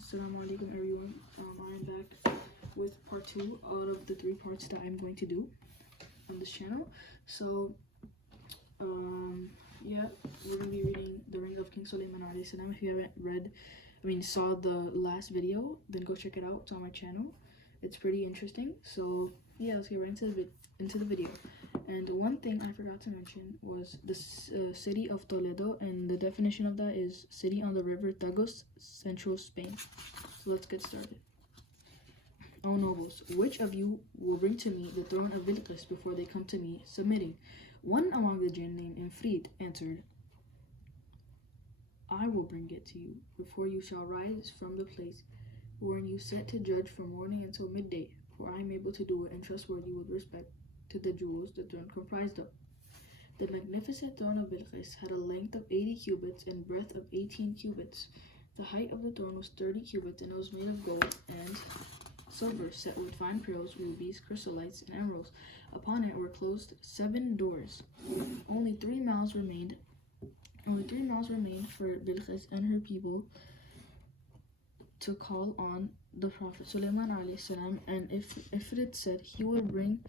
Assalamualaikum everyone. I am back with part 2 out of the 3 parts that I'm going to do on this channel. So, yeah, we're going to be reading The Ring of King Sulaiman alayhi salam. If you haven't saw the last video, then go check it out. It's on my channel. It's pretty interesting. So, yeah, let's get right into the video. And one thing I forgot to mention was the city of Toledo, and the definition of that is city on the river Tagus, central Spain. So let's get started. O nobles, which of you will bring to me the throne of Bilqis before they come to me, submitting? One among the jinn named Infrid answered, I will bring it to you before you shall rise from the place wherein you set to judge from morning until midday, for I am able to do it and trustworthy with respect to the jewels the throne comprised of. The magnificent throne of Bilqis had a length of 80 cubits and breadth of 18 cubits. The height of the throne was 30 cubits, and it was made of gold and silver, set with fine pearls, rubies, chrysolites, and emeralds. Upon it were closed 7 doors. Only 3 miles remained for Bilqis and her people to call on the Prophet Suleiman alayhi salam, and if it said he would bring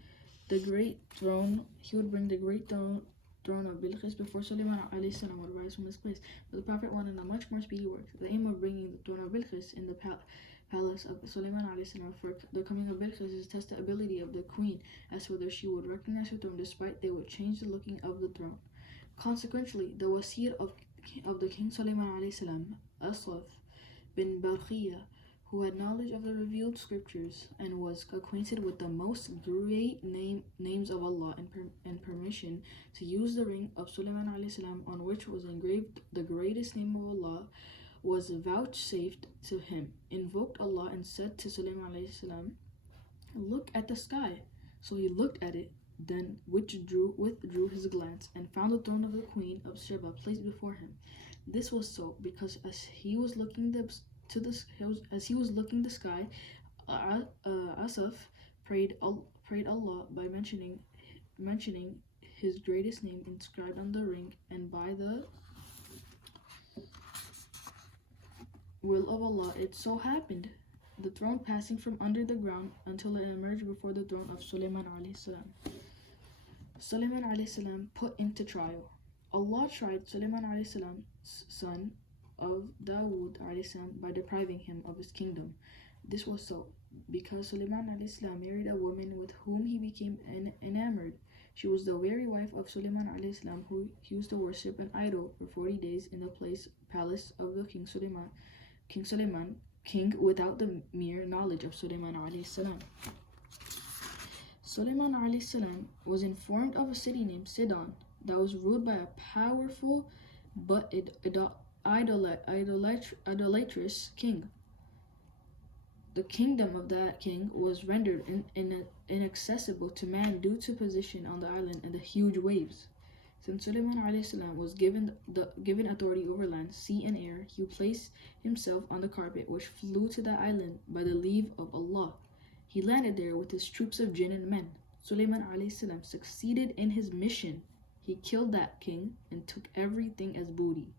the great throne of Bilqis before Suleiman alayhi salam would rise from his place. But the Prophet wanted a much more speedy work. The aim of bringing the throne of Bilqis in the palace of Suleiman alayhi salam for the coming of Bilqis is to test the ability of the queen as to whether she would recognize her throne despite they would change the looking of the throne. Consequently, the wazir of the King Suleiman alayhi salam, Asaf bin Barqiya, who had knowledge of the revealed scriptures and was acquainted with the most great names of Allah and permission to use the ring of Sulaiman alayhi salam, on which was engraved the greatest name of Allah, was vouchsafed to him, invoked Allah and said to Sulaiman alayhi salam, look at the sky. So he looked at it, then withdrew his glance and found the throne of the queen of Sheba placed before him. This was so because as he was looking the sky, Asaf prayed Allah by mentioning his greatest name inscribed on the ring, and by the will of Allah it so happened, the throne passing from under the ground until it emerged before the throne of Sulaiman alayhi salam. Sulaiman alayhi salam put into trial. Allah tried Sulaiman alayhi salam, son of Dawood alayhi salam, by depriving him of his kingdom. This was so because Sulaiman alayhi salam married a woman with whom he became enamored. She was the very wife of Sulaiman alayhi salam, who used to worship an idol for 40 days in the palace of the King Sulaiman, king without the mere knowledge of Sulaiman alayhi salam. Sulaiman alayhi salam was informed of a city named Sidon that was ruled by a powerful but idolatrous king. The kingdom of that king was rendered inaccessible to man due to position on the island and the huge waves. Since Sulaiman alayhi salam was given authority over land, sea, and air, he placed himself on the carpet which flew to the island by the leave of Allah. He landed there with his troops of jinn and men. Sulaiman alayhi salam succeeded in his mission. He killed that king and took everything as booty.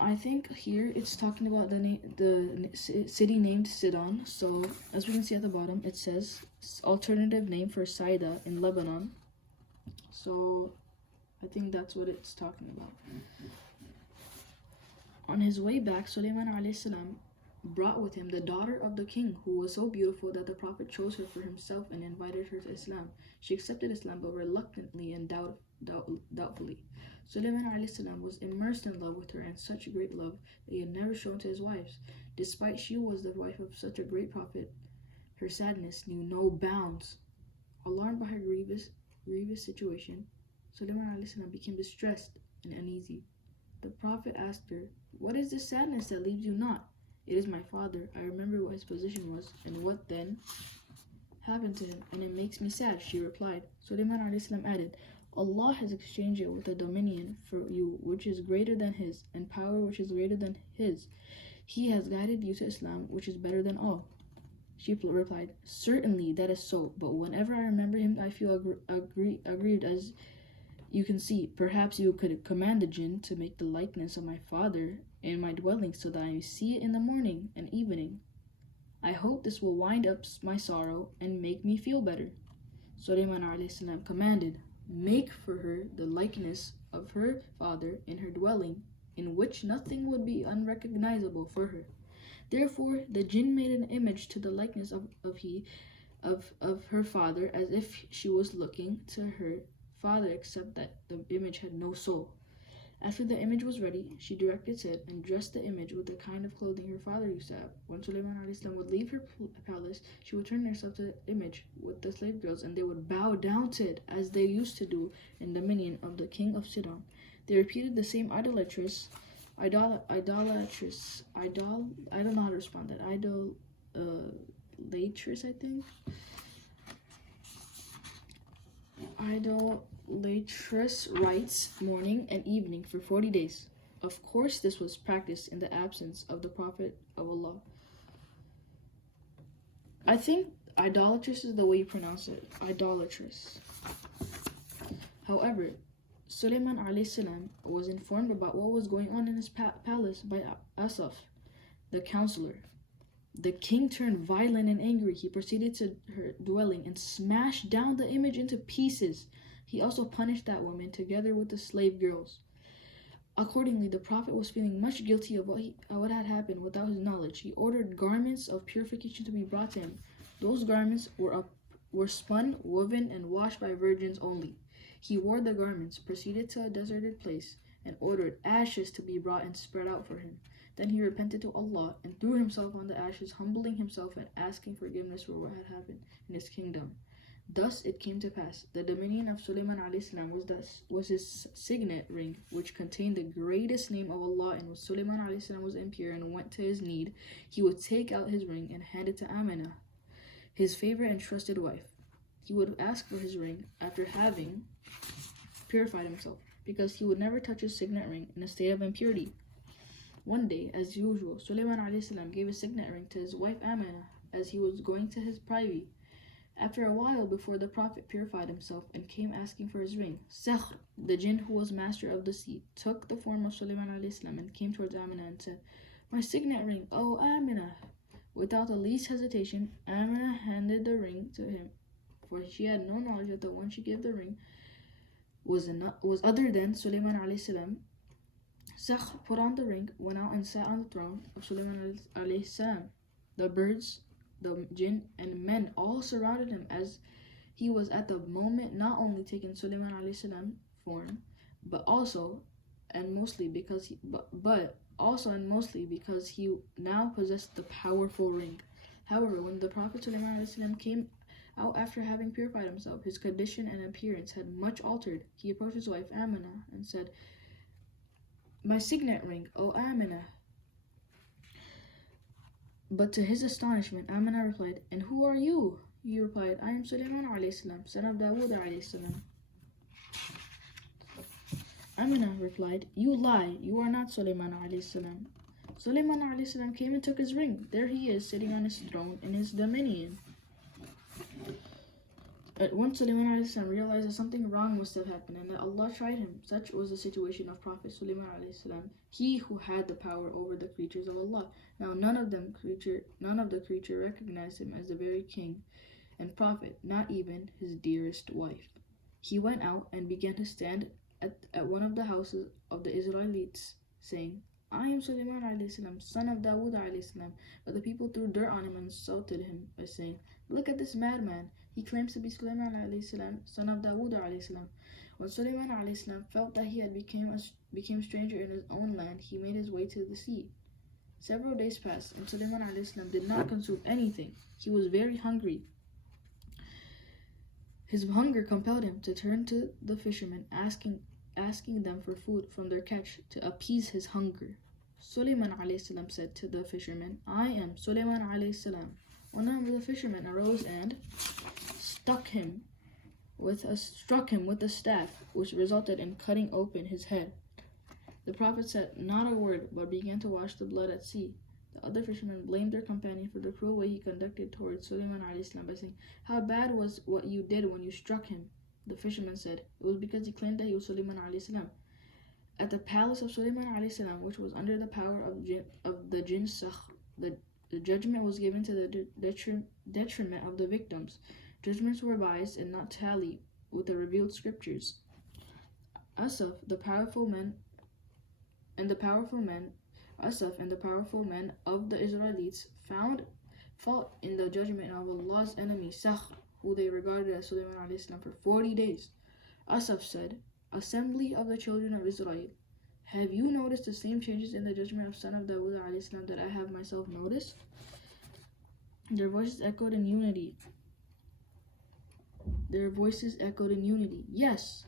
I think here it's talking about the city named Sidon. So as we can see at the bottom, it says alternative name for Saida in Lebanon. So I think that's what it's talking about. On his way back, Sulaiman alayhi salam brought with him the daughter of the king, who was so beautiful that the Prophet chose her for himself and invited her to Islam. She accepted Islam but reluctantly and doubtfully. Sulaiman alayhi salam was immersed in love with her, and such great love that he had never shown to his wives. Despite she was the wife of such a great prophet, her sadness knew no bounds. Alarmed by her grievous situation, Sulaiman alayhi salam became distressed and uneasy. The Prophet asked her, what is this sadness that leaves you not? It is my father. I remember what his position was and what then happened to him, and it makes me sad, she replied. Sulaiman alayhi salam added, Allah has exchanged it with a dominion for you which is greater than his, and power which is greater than his. He has guided you to Islam, which is better than all. She replied, certainly that is so, but whenever I remember him I feel aggrieved You can see, perhaps you could command the jinn to make the likeness of my father in my dwelling so that I may see it in the morning and evening. I hope this will wind up my sorrow and make me feel better. Sulaiman alayhi salam commanded, make for her the likeness of her father in her dwelling, in which nothing would be unrecognizable for her. Therefore the jinn made an image to the likeness of her father, as if she was looking to her father, except that the image had no soul. After the image was ready, she directed it and dressed the image with the kind of clothing her father used to have. When Sulaiman would leave her palace, she would turn herself to the image with the slave girls, and they would bow down to it as they used to do in the dominion of the king of Sidon. They repeated the same I don't know how to respond that. Idolatrous, I think. Idolatrous rites morning and evening for 40 days. Of course, this was practiced in the absence of the Prophet of Allah. I think idolatrous is the way you pronounce it. Idolatrous. However, Sulaiman alayhi salam was informed about what was going on in his palace by Asaf, the counselor. The king turned violent and angry. He proceeded to her dwelling and smashed down the image into pieces. He also punished that woman together with the slave girls. Accordingly, the Prophet was feeling much guilty of what had happened without his knowledge. He ordered garments of purification to be brought to him. Those garments were spun, woven, and washed by virgins only. He wore the garments, proceeded to a deserted place, and ordered ashes to be brought and spread out for him. Then he repented to Allah and threw himself on the ashes, humbling himself and asking forgiveness for what had happened in his kingdom. Thus it came to pass, the dominion of Sulaiman alayhi salam was his signet ring, which contained the greatest name of Allah, and when Sulaiman alayhi salam was impure and went to his need, he would take out his ring and hand it to Amina, his favorite and trusted wife. He would ask for his ring after having purified himself, because he would never touch his signet ring in a state of impurity. One day, as usual, Sulaiman alayhi salam gave his signet ring to his wife Amina as he was going to his privy. After a while, before the Prophet purified himself and came asking for his ring, Sakhr, the jinn who was master of the sea, took the form of Sulaiman alayhi salam and came towards Amina and said, "My signet ring, O Amina!" Without the least hesitation, Amina handed the ring to him, for she had no knowledge that the one she gave the ring was other than Sulaiman alayhi salam. Sakhr put on the ring, went out and sat on the throne of Sulaiman alayhi salam. The birds, the jinn, and men all surrounded him as he was at the moment not only taking Sulaiman alayhi salam form, but also and mostly because he now possessed the powerful ring. However, when the Prophet Sulaiman alayhi salam came out after having purified himself, his condition and appearance had much altered. He approached his wife Amina and said, "My signet ring, O Amina." But to his astonishment, Amina replied, "And who are you?" He replied, "I am Sulaiman alayhi salam, son of Dawood alayhi salam." Amina replied, "You lie, you are not Sulaiman alayhi salam." Sulaiman alayhi salam came and took his ring. There he is, sitting on his throne in his dominion. At once Sulaiman alayhi salam realized that something wrong must have happened and that Allah tried him. Such was the situation of Prophet Sulaiman alayhi salam, he who had the power over the creatures of Allah. Now none of the creature recognized him as the very king and prophet, not even his dearest wife. He went out and began to stand at one of the houses of the Israelites, saying, "I am Sulaiman alayhi salam, son of Dawood alayhi salam." But the people threw dirt on him and insulted him by saying, "Look at this madman. He claims to be Sulaiman alayhi salam, son of Dawood alayhi salam." When Sulaiman alayhi salam felt that he had became stranger in his own land, he made his way to the sea. Several days passed, and Sulaiman alayhi salam did not consume anything. He was very hungry. His hunger compelled him to turn to the fishermen, asking them for food from their catch to appease his hunger. Sulaiman alayhi salam said to the fishermen, "I am Sulaiman alayhi salam." One of the fishermen arose and struck him with a staff, which resulted in cutting open his head. The Prophet said not a word, but began to wash the blood at sea. The other fishermen blamed their companion for the cruel way he conducted towards Sulaiman alayhi salam by saying, "How bad was what you did when you struck him?" The fisherman said, "It was because he claimed that he was Sulaiman alayhi salam. At the palace of Sulaiman alayhi salam, which was under the power of the jinn Sakhr, the judgment was given to the detriment of the victims. Judgments were biased and not tally with the revealed scriptures. Asaf, and the powerful men of the Israelites found fault in the judgment of Allah's enemy Sakhr, who they regarded as Sulaiman alayhi salam, for 40 days. Asaf said, "Assembly of the children of Israel, have you noticed the same changes in the judgment of son of Dawood alayhi salam that I have myself noticed?" Their voices echoed in unity. Yes.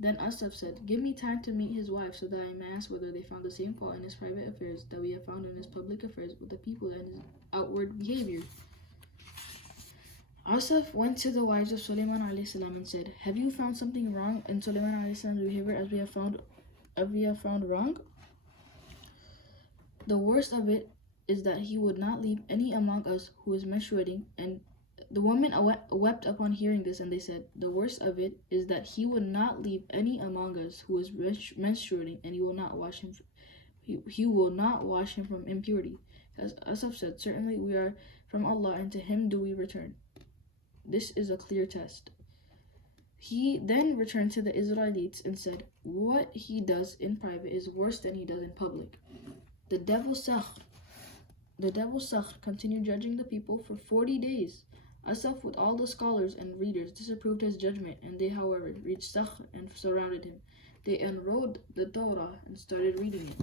Then Asaf said, "Give me time to meet his wife so that I may ask whether they found the same fault in his private affairs that we have found in his public affairs with the people and his outward behavior." Asaf went to the wives of Sulaiman alayhi salam and said, "Have you found something wrong in Sulaiman alayhi salam's behavior as we have found wrong? The worst of it is that he would not leave any among us who is menstruating." And the women wept upon hearing this, and they said, "The worst of it is that he would not leave any among us who is menstruating, and he will not wash him. He will not wash him from impurity." As Asaf said, "Certainly we are from Allah, and to Him do we return." This is a clear test. He then returned to the Israelites and said, "What he does in private is worse than he does in public." The devil Sakhr continued judging the people for 40 days. Asaf, with all the scholars and readers, disapproved his judgment, and they, however, reached Sakhr and surrounded him. They unrolled the Torah and started reading it.